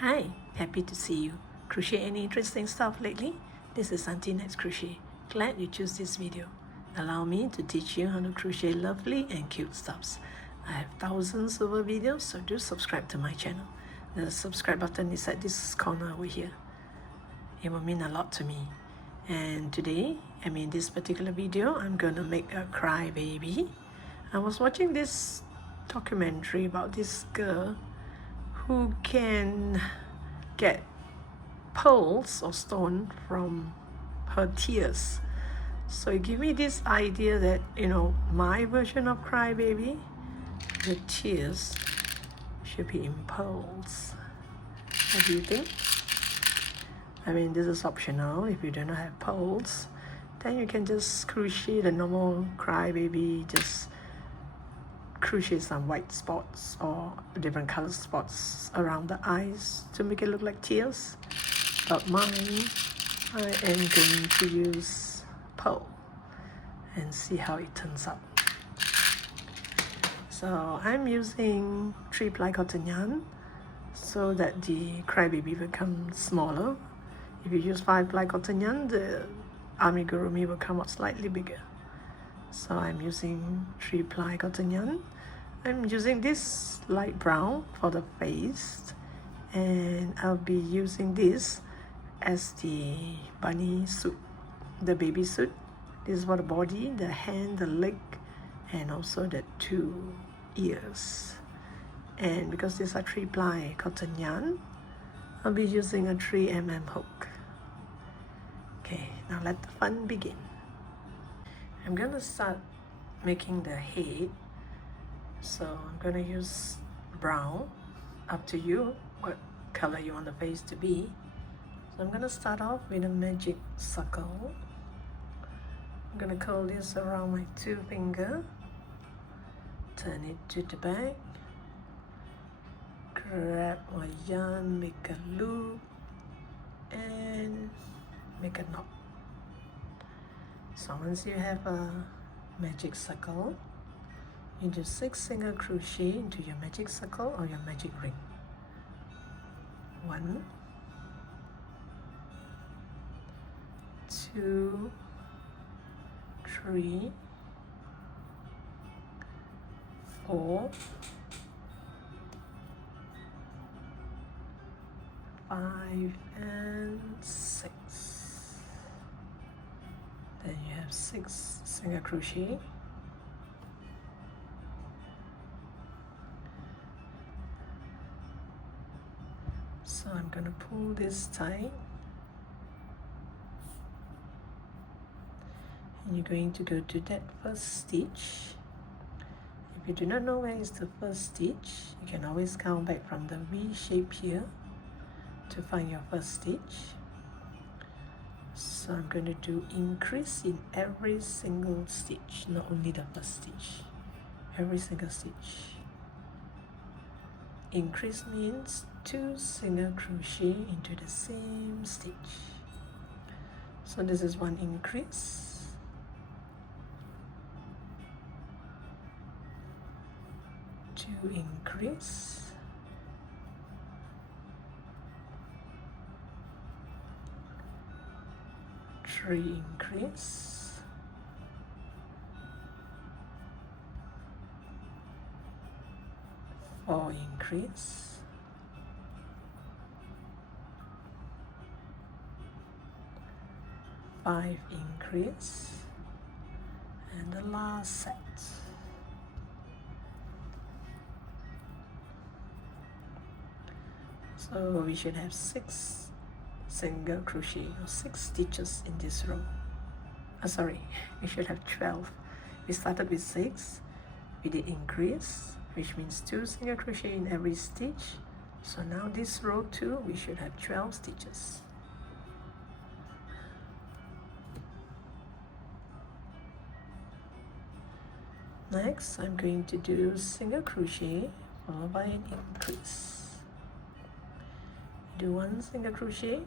Hi, happy to see you. Crochet any interesting stuff lately? This is Auntie Nat's Crochet. Glad you choose this video. Allow me to teach you how to crochet lovely and cute stuffs. I have thousands of videos, so do subscribe to my channel. The subscribe button is at this corner over here. It will mean a lot to me. And today, this particular video, I'm gonna make a cry baby. I was watching this documentary about this girl who can get pearls or stone from her tears. So it gave me this idea that, my version of crybaby, the tears should be in pearls. What do you think? This is optional. If you do not have pearls, then you can just crochet the normal crybaby, just crochet some white spots or different color spots around the eyes to make it look like tears. But mine, I am going to use pearl and see how it turns out. So I'm using 3-ply cotton yarn so that the crybaby will come smaller. If you use 5-ply cotton yarn, the amigurumi will come out slightly bigger. So I'm using 3-ply cotton yarn. I'm using this light brown for the face, and I'll be using this as the bunny suit, the baby suit. This is for the body, the hand, the leg, and also the 2 ears. And because these are 3-ply cotton yarn, I'll be using a 3mm hook. Okay, now let the fun begin. I'm gonna start making the head. So I'm gonna use brown, up to you what color you want the face to be. So I'm gonna start off with a magic circle. I'm gonna curl this around my 2 finger, turn it to the back, grab my yarn, make a loop, and make a knot. So once you have a magic circle, you do 6 single crochet into your magic circle or your magic ring. 1, 2, 3, 4, 5, and 6. Then you have 6 single crochet. So I'm going to pull this tight, and you're going to go to that first stitch. If you do not know where is the first stitch, you can always count back from the V shape here to find your first stitch. So I'm going to do increase in every single stitch, not only the first stitch, every single stitch. Increase means 2 single crochet into the same stitch. So this is 1 increase, 2 increase, 3 increase, 4 increase, 5 increase, and the last set. So we should have 6 single crochet or 6 stitches in this row. We should have 12. We started with 6, we did increase, which means 2 single crochet in every stitch. So now this row 2, we should have 12 stitches. Next, I'm going to do single crochet followed by an increase. Do 1 single crochet,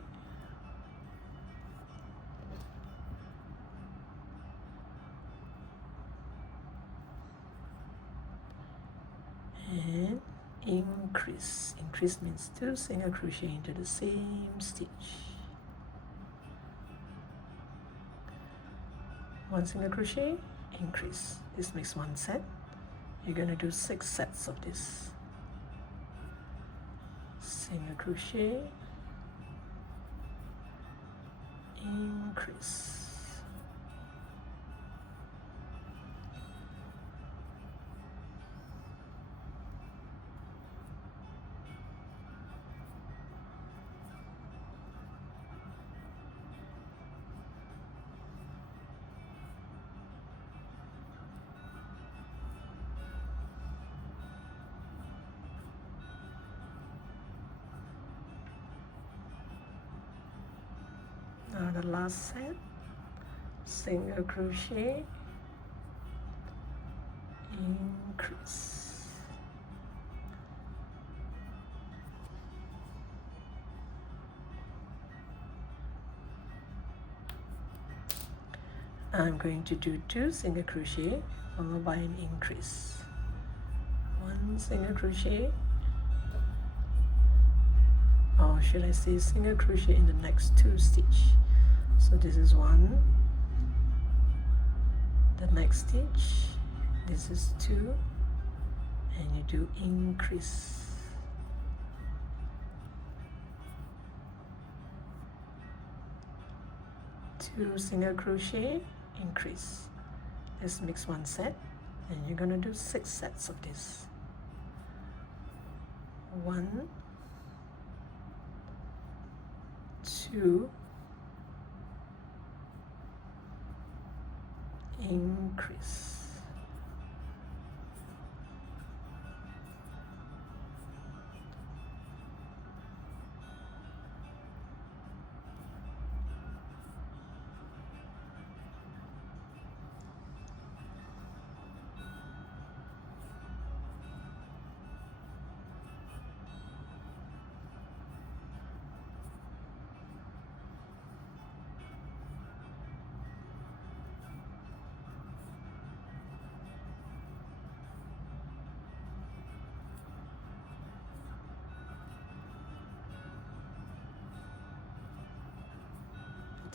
and increase increase means 2 single crochet into the same stitch. 1 single crochet, increase. This makes 1 set. You're going to do 6 sets of this. Single crochet, increase. Now the last set, single crochet, increase. I'm going to do 2 single crochet followed by an increase. 1 single crochet, or should I say single crochet in the next 2 stitch. So this is 1, the next stitch, this is 2, and you do increase. Two single crochet, increase. This makes 1 set, and you're going to do 6 sets of this. 1, 2, increase.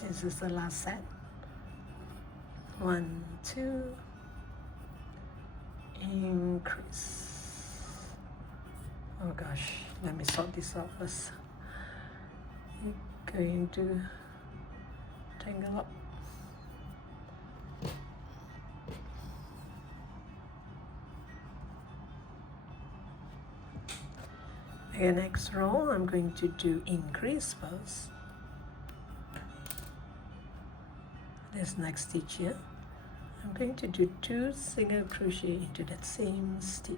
This is the last set. 1, 2, increase. Oh gosh, let me sort this out first. I'm going to tangle up. Okay, next row I'm going to do increase first. This next stitch here, I'm going to do 2 single crochet into that same stitch.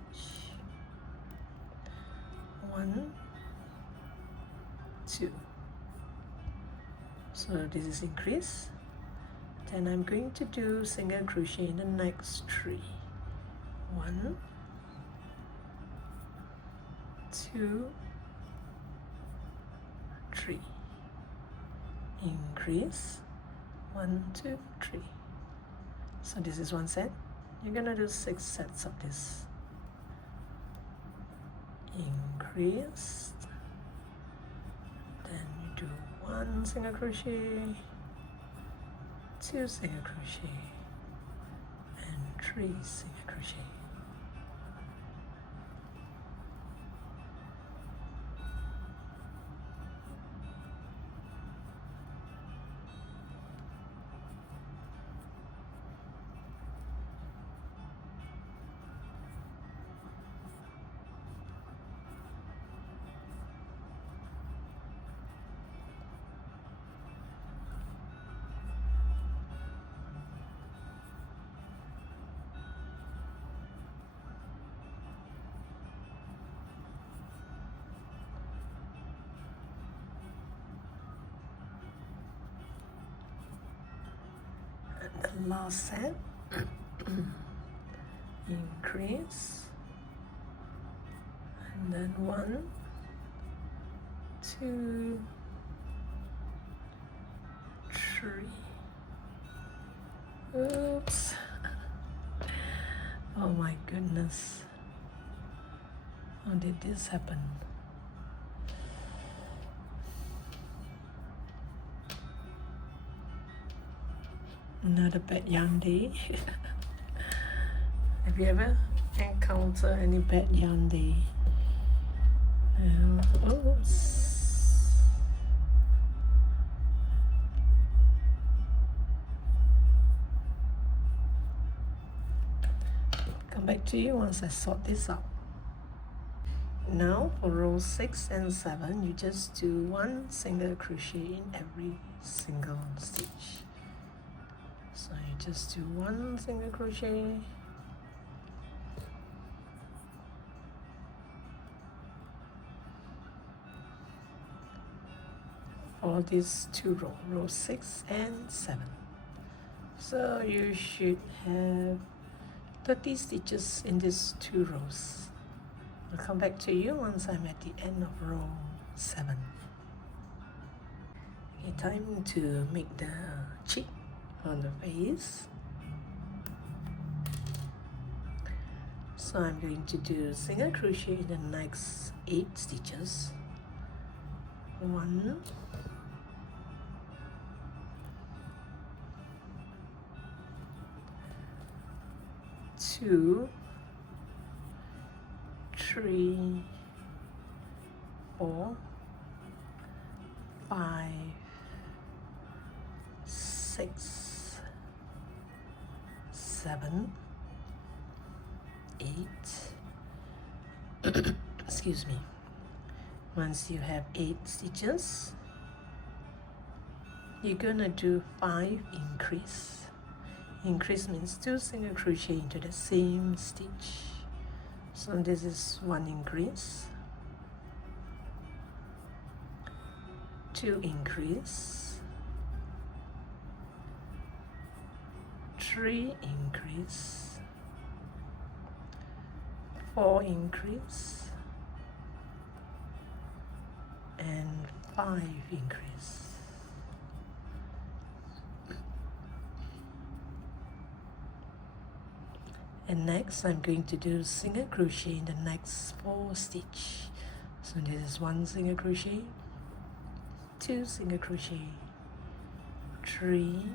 1, 2. So this is increase. Then I'm going to do single crochet in the next 3. 1, 2, 3. Increase. 1, 2, 3. So this is 1 set. You're gonna do 6 sets of this. Increase. Then you do 1 single crochet, 2 single crochet, and 3 single crochet. The last set, increase, and then 1, 2, 3. Oops. Oh my goodness. How did this happen? Another bad yarn day. Have you ever encountered any bad yarn day? Oops. Come back to you once I sort this out. Now for row 6 and 7, you just do 1 single crochet in every single stitch. So you just do 1 single crochet, for these 2 rows, row 6 and 7. So you should have 30 stitches in these 2 rows. I'll come back to you once I'm at the end of row 7. Okay, time to make the cheek on the face. So I'm going to do single crochet in the next 8 stitches. 1, 2, 3, 4, 5, 6, 7, 8. Excuse me. Once you have 8 stitches, you're gonna do 5 increase. Increase means 2 single crochet into the same stitch. So this is 1 increase, 2 increase, 3 increase, 4 increase, and 5 increase. And next I'm going to do single crochet in the next 4 stitch. So this is 1 single crochet, 2 single crochet, 3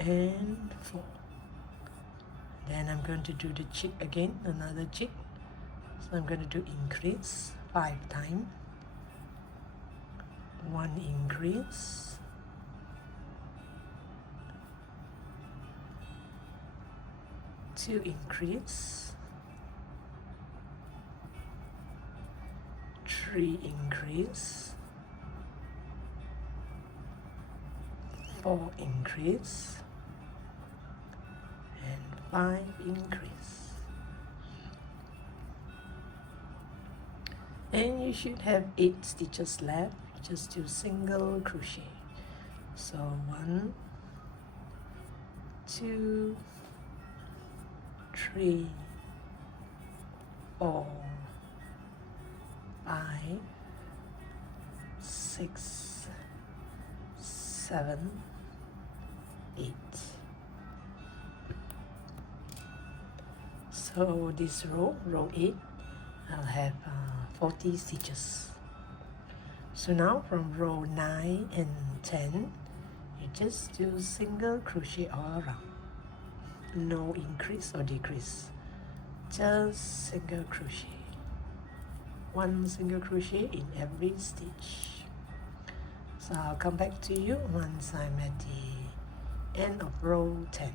and 4. Then I'm going to do the cheek again, another cheek. So I'm going to do increase 5 times. 1 increase, 2 increase, 3 increase, 4 increase, and 5 increase. And you should have 8 stitches left. Just do single crochet. So 1, 2, 3, 4, 5, 6, 7, 8. So this row, row 8, I'll have 40 stitches. So now from row 9 and 10, you just do single crochet all around. No increase or decrease, just single crochet. 1 single crochet in every stitch. So I'll come back to you once I'm at the end of row 10.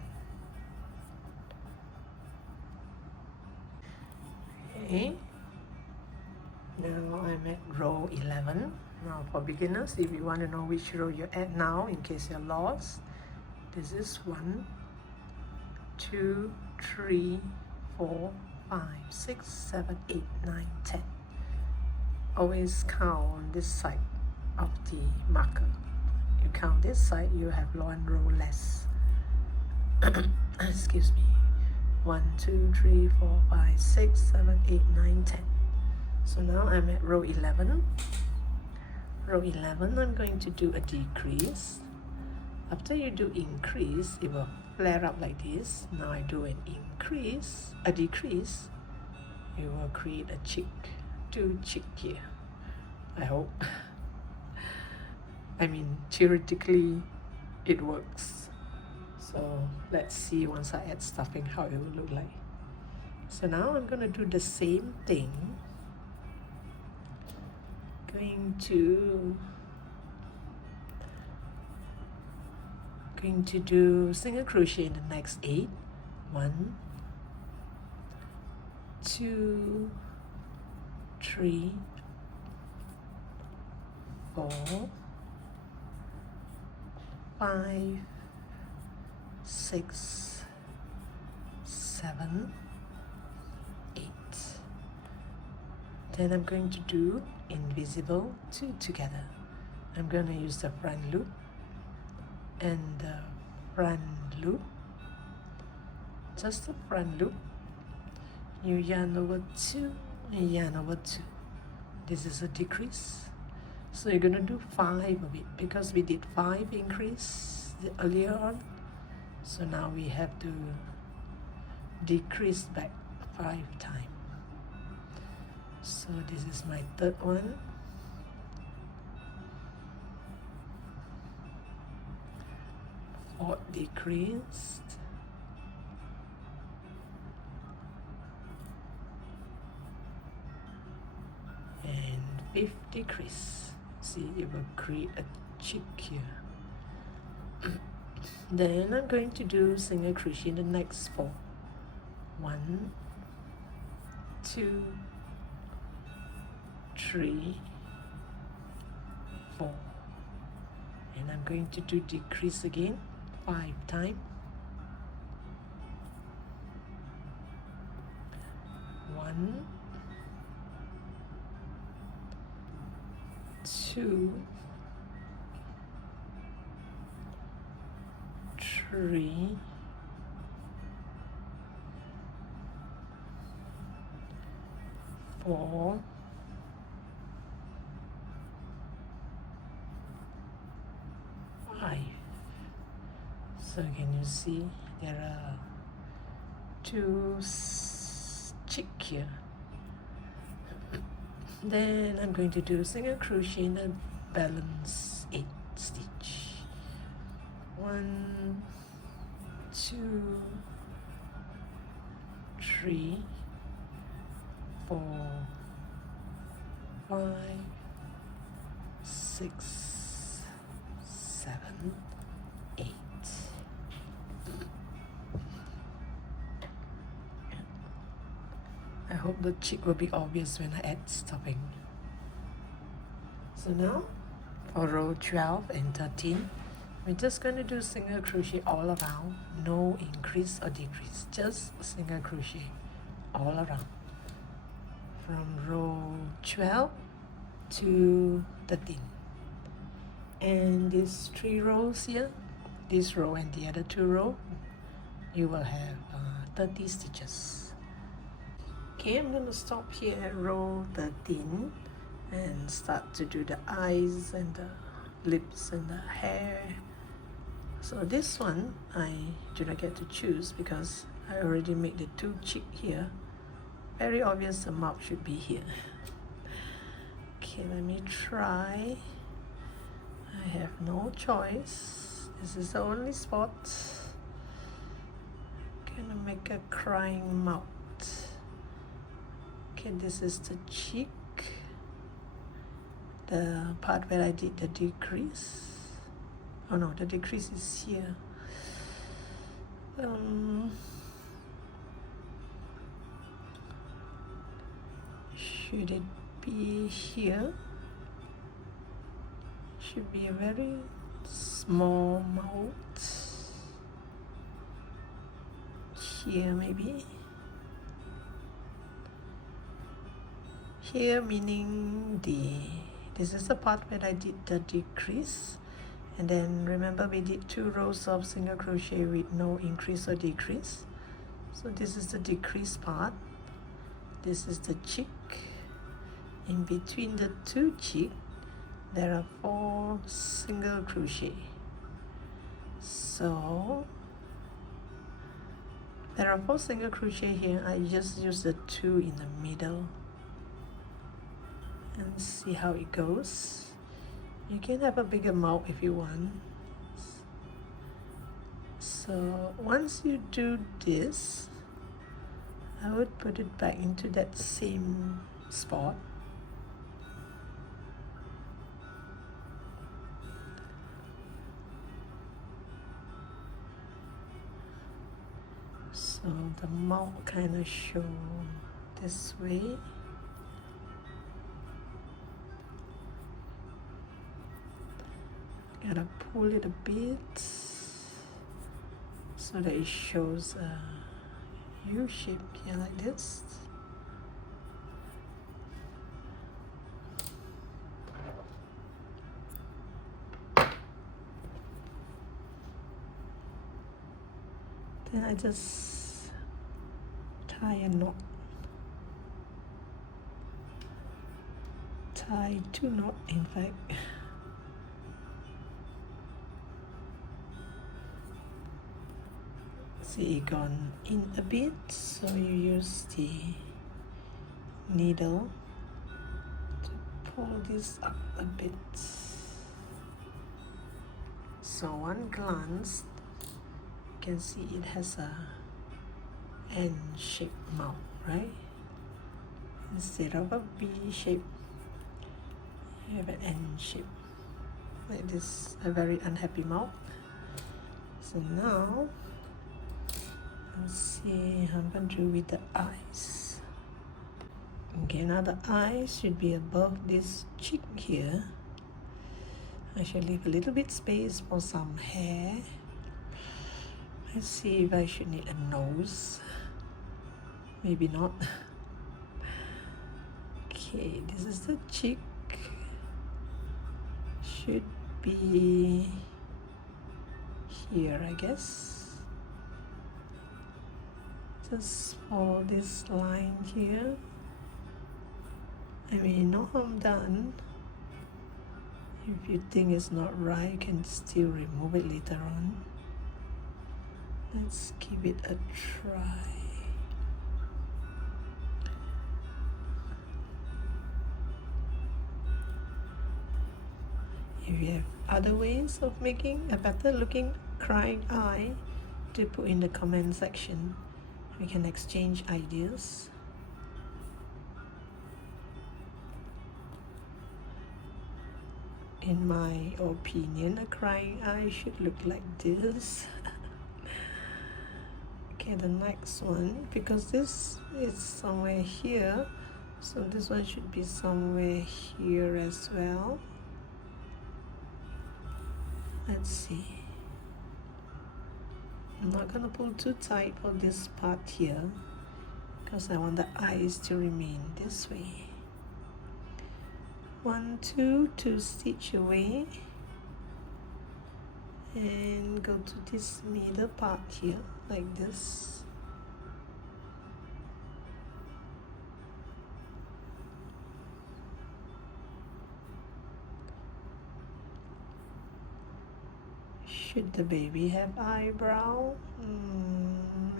Okay, now I'm at row 11. Now for beginners, if you want to know which row you're at now in case you're lost, this is 1, 2, 3, 4, 5, 6, 7, 8, 9, 10. Always count on this side of the marker. You count this side, you have 1 row less. Excuse me. 1, 2, 3, 4, 5, 6, 7, 8, 9, 10. So now I'm at row 11. Row 11, I'm going to do a decrease. After you do increase, it will flare up like this. Now I do an increase, a decrease. You will create a cheek, 2 cheek here. I hope. I mean, theoretically, it works. So let's see once I add stuffing how it will look like. So now I'm going to do the same thing. Going to do single crochet in the next 8. 1, 2, 3, 4, 5, 6, 7, 8. Then I'm going to do invisible 2 together. I'm going to use the front loop and the front loop, just the front loop. You yarn over 2 and yarn over 2. This is a decrease. So you're going to do 5 of it because we did 5 increase earlier on. So now we have to decrease back 5 times. So this is my third one. Fourth decreased. And fifth decrease. See, it will create a cheek here. Then I'm going to do single crochet in the next 4. 1, 2, 3, 4. And I'm going to do decrease again 5 times. 1, 2, 3, 4, 5. So can you see there are 2 cheek here. Then I'm going to do single crochet in the balance 8 stitch. 1, 2, 3, 4, 5, 6, 7, 8. I hope the cheek will be obvious when I add stuffing. So now for row 12 and 13, we're just going to do single crochet all around, no increase or decrease, just single crochet all around from row 12 to 13. And these 3 rows here, this row and the other 2 rows, you will have 30 stitches. Okay, I'm going to stop here at row 13 and start to do the eyes and the lips and the hair. So this one I do not get to choose because I already made the 2 cheek here. Very obvious the mouth should be here. Okay, let me try. I have no choice. This is the only spot. Gonna make a crying mouth. Okay, this is the cheek, the part where I did the decrease. Oh no, the decrease is here. Should it be here? Should be a very small mouth. Here maybe. Here meaning this is the part where I did the decrease, and then remember we did 2 rows of single crochet with no increase or decrease. So this is the decrease part, this is the cheek. In between the 2 cheek there are 4 single crochet. So there are 4 single crochet here. I just use the 2 in the middle and see how it goes. You can have a bigger mouth if you want. So once you do this, I would put it back into that same spot. So the mouth kind of show this way. Gotta pull it a bit so that it shows a U shape here like this. Then I just tie a knot. Tie 2 knots in fact. See, it gone in a bit, so you use the needle to pull this up a bit. So one glance, you can see it has a N-shaped mouth, right? Instead of a B shape, you have an N shape, like this, a very unhappy mouth. So now, let's see how I'm going to do with the eyes. Okay, now the eyes should be above this cheek here. I should leave a little bit space for some hair. Let's see if I should need a nose. Maybe not. Okay, this is the cheek. Should be here, I guess. Just follow this line here. I mean, no harm done. If you think it's not right, you can still remove it later on. Let's give it a try. If you have other ways of making a better looking crying eye, do put in the comment section. We can exchange ideas. In my opinion, a crying eye should look like this. Okay, the next one, because this is somewhere here, so this one should be somewhere here as well. Let's see. I'm not gonna pull too tight for this part here because I want the eyes to remain this way. 1, 2 stitch away and go to this middle part here like this. Should the baby have eyebrow?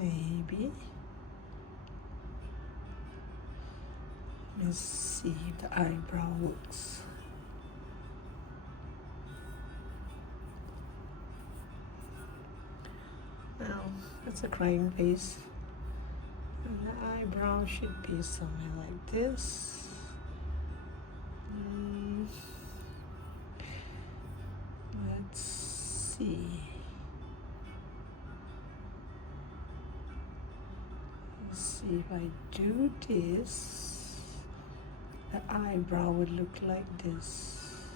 Maybe. Let's see if the eyebrow works. Now, that's a crying face. And the eyebrow should be somewhere like this. Let's see. Let's see if I do this. The eyebrow would look like this.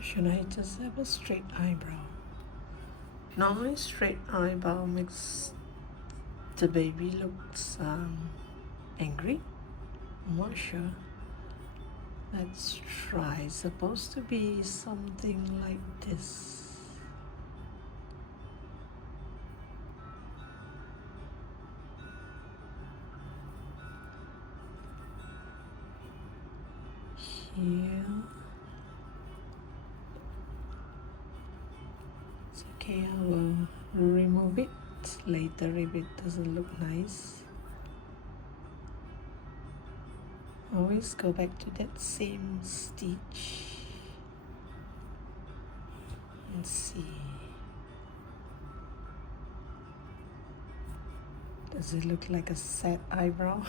Should I just have a straight eyebrow? Normally straight eyebrow makes the baby looks angry. I'm not sure. Let's try. It's supposed to be something like this. Here. It's okay, I will remove it later if it doesn't look nice. Always go back to that same stitch and see. Does it look like a sad eyebrow?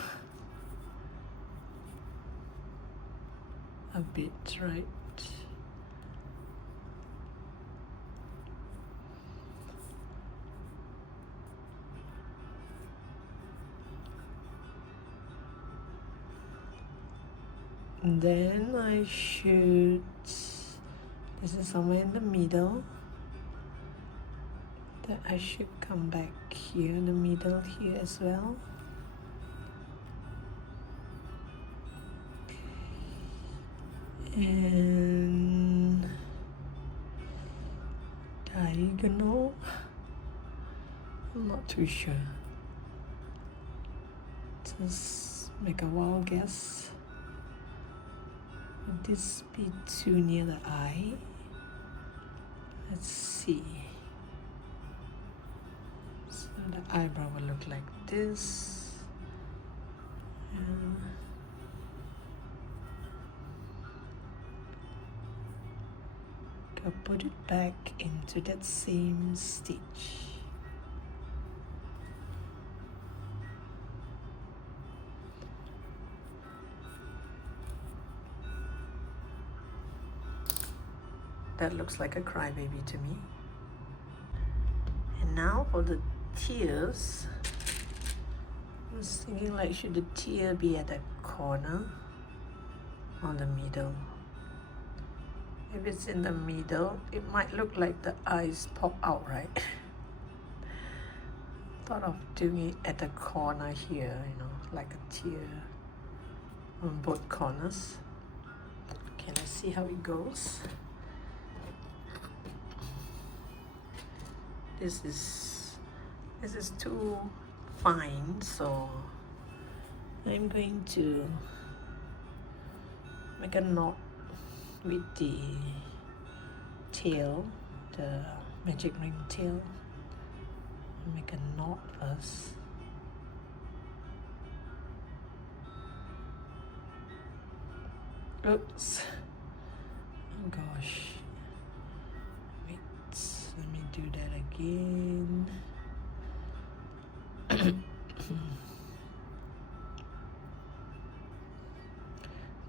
A bit, right? And then I should, this is somewhere in the middle, that I should come back here in the middle here as well. And diagonal, I'm not too sure. Just make a wild guess. Would this be too near the eye? Let's see. So the eyebrow will look like this. And go put it back into that same stitch. That looks like a crybaby to me. And now for the tears. I was thinking, like, should the tear be at the corner or the middle? If it's in the middle, it might look like the eyes pop out, right? Thought of doing it at the corner here, you know, like a tear on both corners. Okay, let's see how it goes. This is too fine, so I'm going to make a knot with the tail, the magic ring tail. Make a knot first. Oops. Oh gosh. Wait, let me do that again.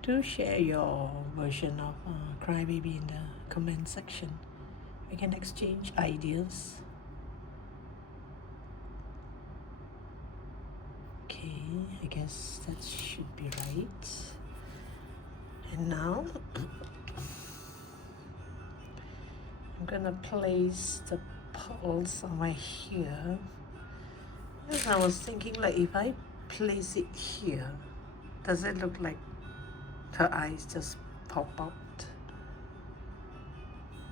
Do share your version of Crybaby in the comment section. We can exchange ideas. Okay, I guess that should be right. And now I'm gonna place the pearl somewhere here. Yes, I was thinking, like, if I place it here, does it look like her eyes just pop out?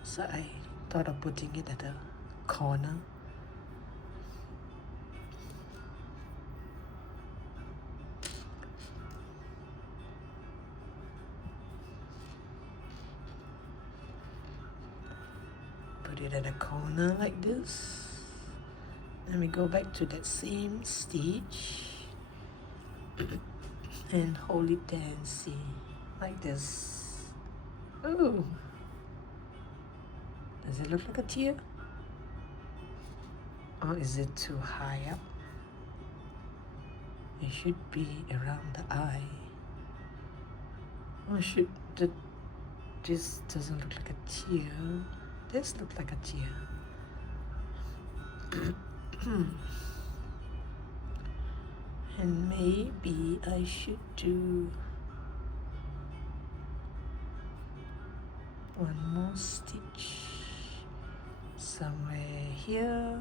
So I thought of putting it at the corner. Put it at a corner like this. Then we go back to that same stitch and hold it there and see, like this. Ooh, does it look like a tear? Or is it too high up? It should be around the eye. Or should this doesn't look like a tear. This looks like a tear. And maybe I should do one more stitch somewhere here.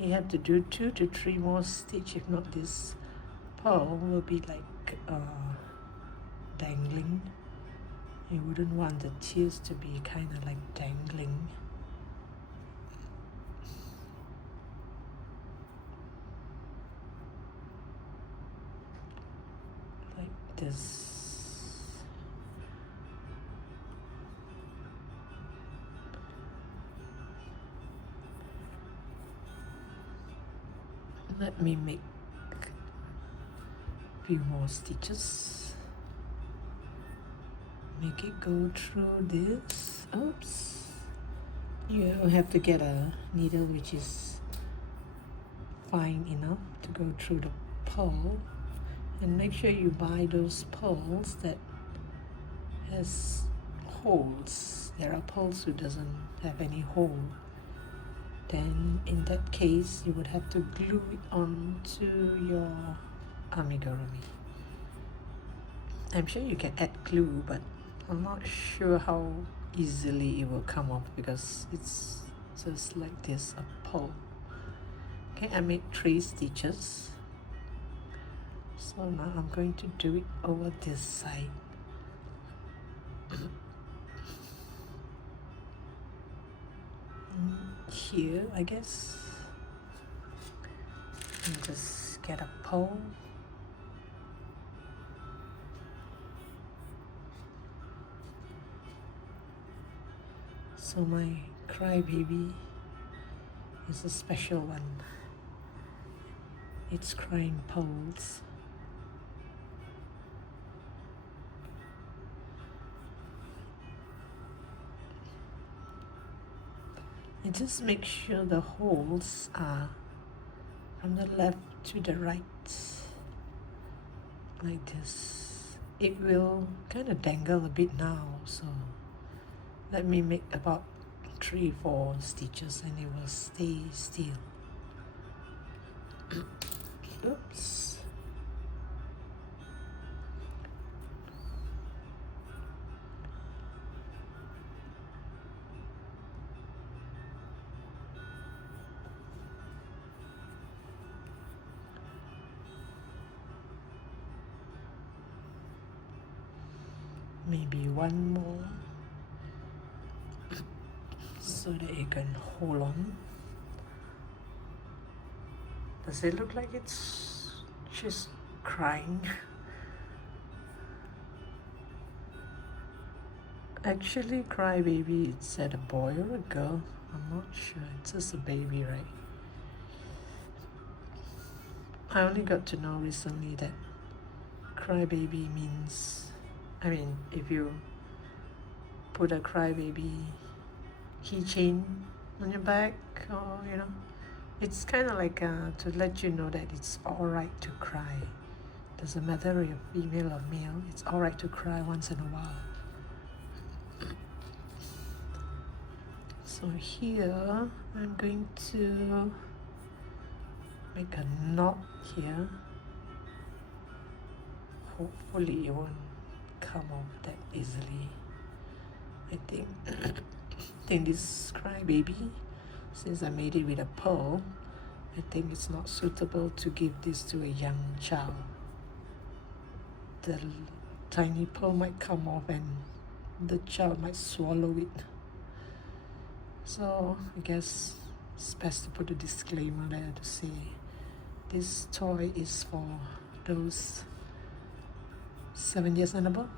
You have to do 2 to 3 more stitches, if not this pearl will be like dangling. You wouldn't want the tears to be kind of like dangling. Like this. Let me make few more stitches. Make it go through this. Oops. You have to get a needle which is fine enough to go through the pearl, and make sure you buy those pearls that has holes. There are pearls who doesn't have any hole. Then in that case you would have to glue it onto your amigurumi. I'm sure you can add glue, but I'm not sure how easily it will come off because it's just like this, a pearl. Okay, I made 3 stitches. So now I'm going to do it over this side. Here, I guess. And just get a pearl. So my crybaby is a special one. It's crying pearls. And just make sure the holes are from the left to the right, like this. It will kind of dangle a bit now, so let me make about 3-4 stitches and it will stay still. Oops. Maybe one more so that it can hold on. Does it look like she's crying? Actually, crybaby, it's said a boy or a girl. I'm not sure. It's just a baby, right? I only got to know recently that crybaby means, I mean, if you put a crybaby keychain on your back, or you know, it's kind of like to let you know that it's alright to cry. Doesn't matter if you're female or male, it's alright to cry once in a while. So here I'm going to make a knot here. Hopefully it won't come off that easily. I think this crybaby, since I made it with a pearl, I think it's not suitable to give this to a young child. The tiny pearl might come off and the child might swallow it. So I guess it's best to put a disclaimer there to say this toy is for those 7 years and above.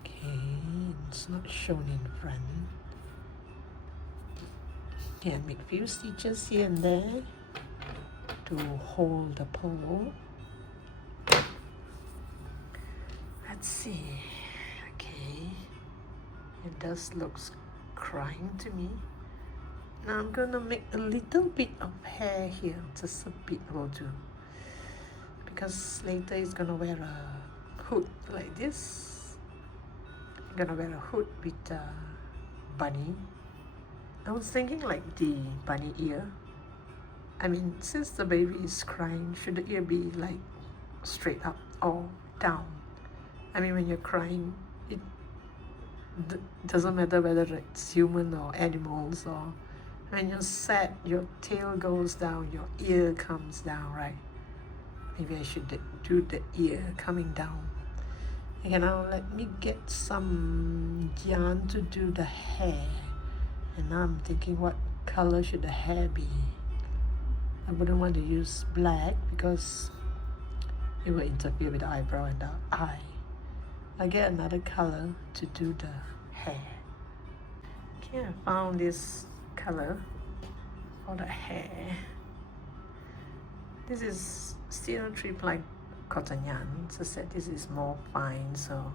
Okay, it's not shown in front. Can make few stitches here and there to hold the pole. Let's see. Okay, it does look crying to me. Now I'm gonna make a little bit of hair here, just a bit will do, because later it's gonna wear a hood like this. I'm gonna wear a hood with a bunny. I was thinking like the bunny ear. I mean, since the baby is crying, should the ear be like straight up or down? I mean, when you're crying, it doesn't matter whether it's human or animals, or when you're sad, your tail goes down, your ear comes down, right? Maybe I should do the ear coming down. Okay, now let me get some yarn to do the hair. And now I'm thinking, what color should the hair be? I wouldn't want to use black because it will interfere with the eyebrow and the eye. I'll get another color to do the hair. Okay, I found this color for the hair. This is still 3-ply cotton yarn. As I said, this is more fine, so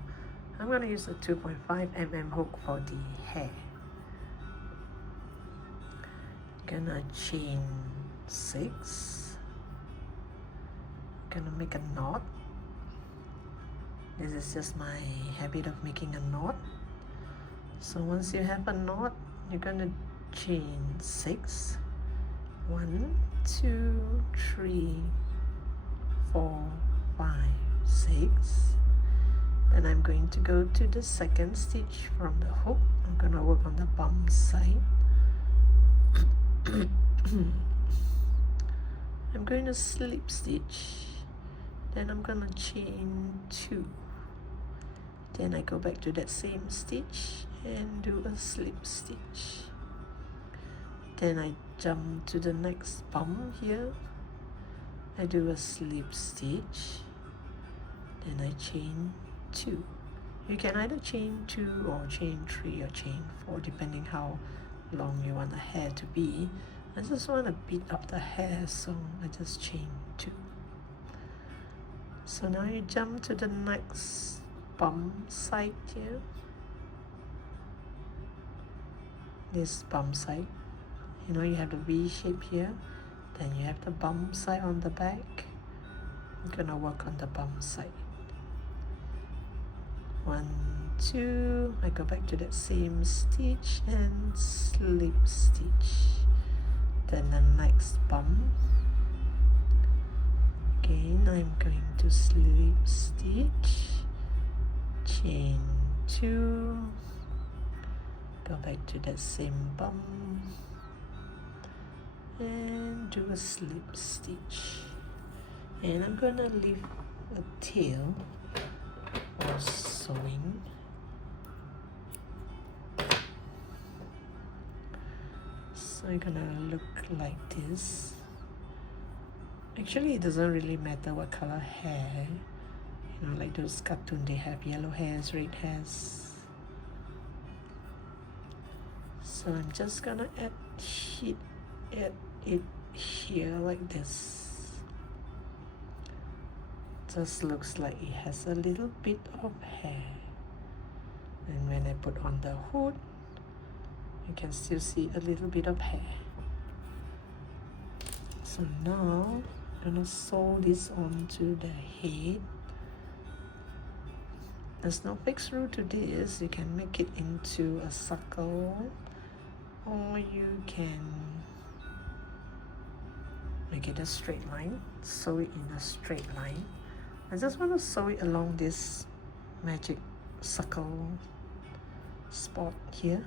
I'm going to use a 2.5 mm hook for the hair. Gonna chain 6. Gonna make a knot. This is just my habit of making a knot. So once you have a knot, you're gonna chain 6. 1, 2, 3, 4, 5, 6. Then I'm going to go to the second stitch from the hook. I'm gonna work on the bum side. I'm going to slip stitch, then I'm gonna chain 2, then I go back to that same stitch and do a slip stitch, then I jump to the next bum here, I do a slip stitch, then I chain 2. You can either chain 2 or chain 3 or chain 4 depending how long you want the hair to be. I just want a bit of the hair, so I just chain 2. So now you jump to the next bum side here. This bum side, you know, you have the V shape here, then you have the bum side on the back. I'm gonna work on the bum side. 1, 2, I go back to that same stitch and slip stitch, then the next bum. Again, I'm going to slip stitch, chain 2, go back to that same bum and do a slip stitch, and I'm gonna leave a tail for sewing. So you're gonna look like this. Actually, it doesn't really matter what color hair. You know, like those cartoons, they have yellow hairs, red hairs. So I'm just gonna add it here like this. Just looks like it has a little bit of hair. And when I put on the hood, you can still see a little bit of hair. So now I'm gonna sew this onto the head. There's no fixed rule to this. You can make it into a circle, or you can make it a straight line. Sew it in a straight line. I just want to sew it along this magic circle spot here.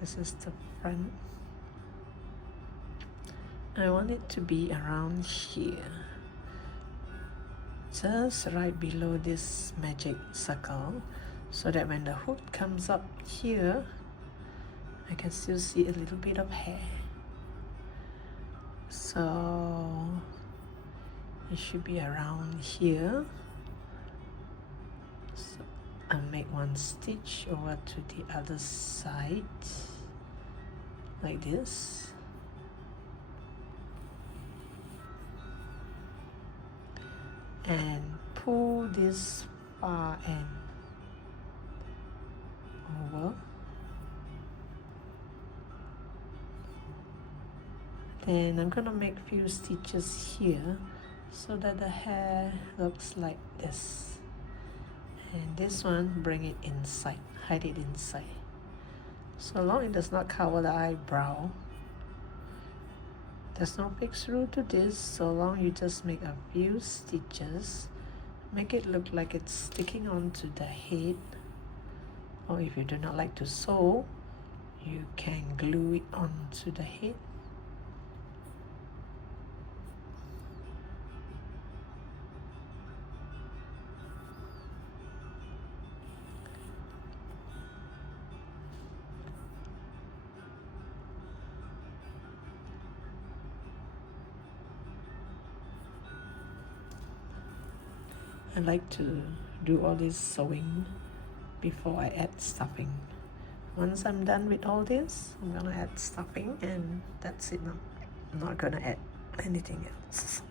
This is the front. I want it to be around here, just right below this magic circle, so that when the hood comes up here, I can still see a little bit of hair. So it should be around here. So I'll make one stitch over to the other side like this, and pull this far end over. Then I'm gonna make few stitches here so that the hair looks like this, and this one, bring it inside, hide it inside, so long it does not cover the eyebrow. There's no fixed rule to this, so long you just make a few stitches, make it look like it's sticking onto the head. Or if you do not like to sew, you can glue it onto the head. I like to do all this sewing before I add stuffing. Once I'm done with all this, I'm gonna add stuffing, and that's it now. I'm not gonna add anything else.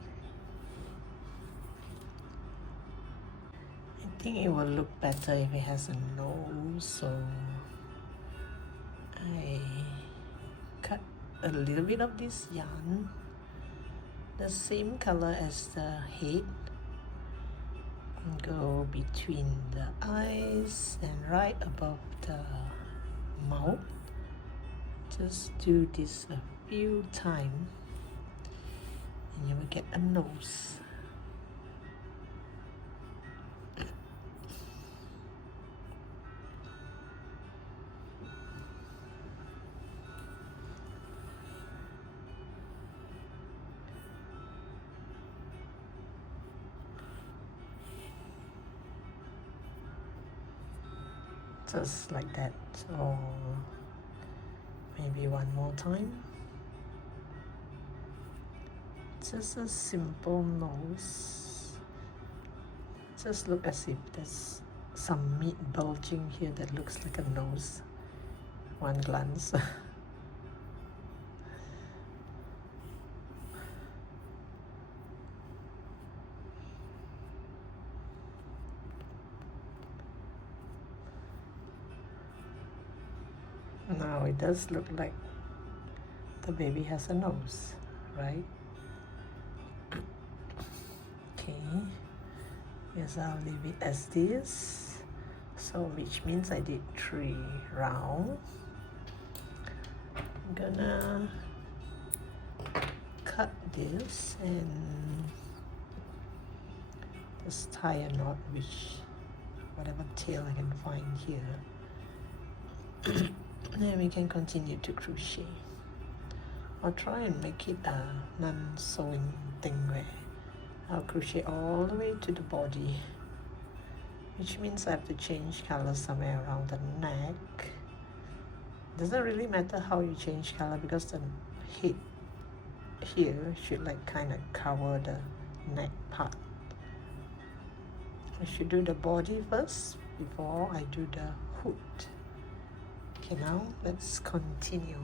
I think it will look better if it has a nose, so I cut a little bit of this yarn, the same color as the head, and go between the eyes and right above the mouth. Just do this a few times and you will get a nose. Just like that, or maybe one more time. Just a simple nose. Just look as if there's some meat bulging here that looks like a nose. One glance. Now it does look like the baby has a nose, right? Okay, yes, I'll leave it as this. So which means I did 3 rounds. I'm gonna cut this and just tie a knot with whatever tail I can find here. Then we can continue to crochet. I'll try and make it a non-sewing thing where I'll crochet all the way to the body, which means I have to change color somewhere around the neck. Doesn't really matter how you change color because the head here should like kind of cover the neck part. I should do the body first before I do the hood. Okay, now let's continue.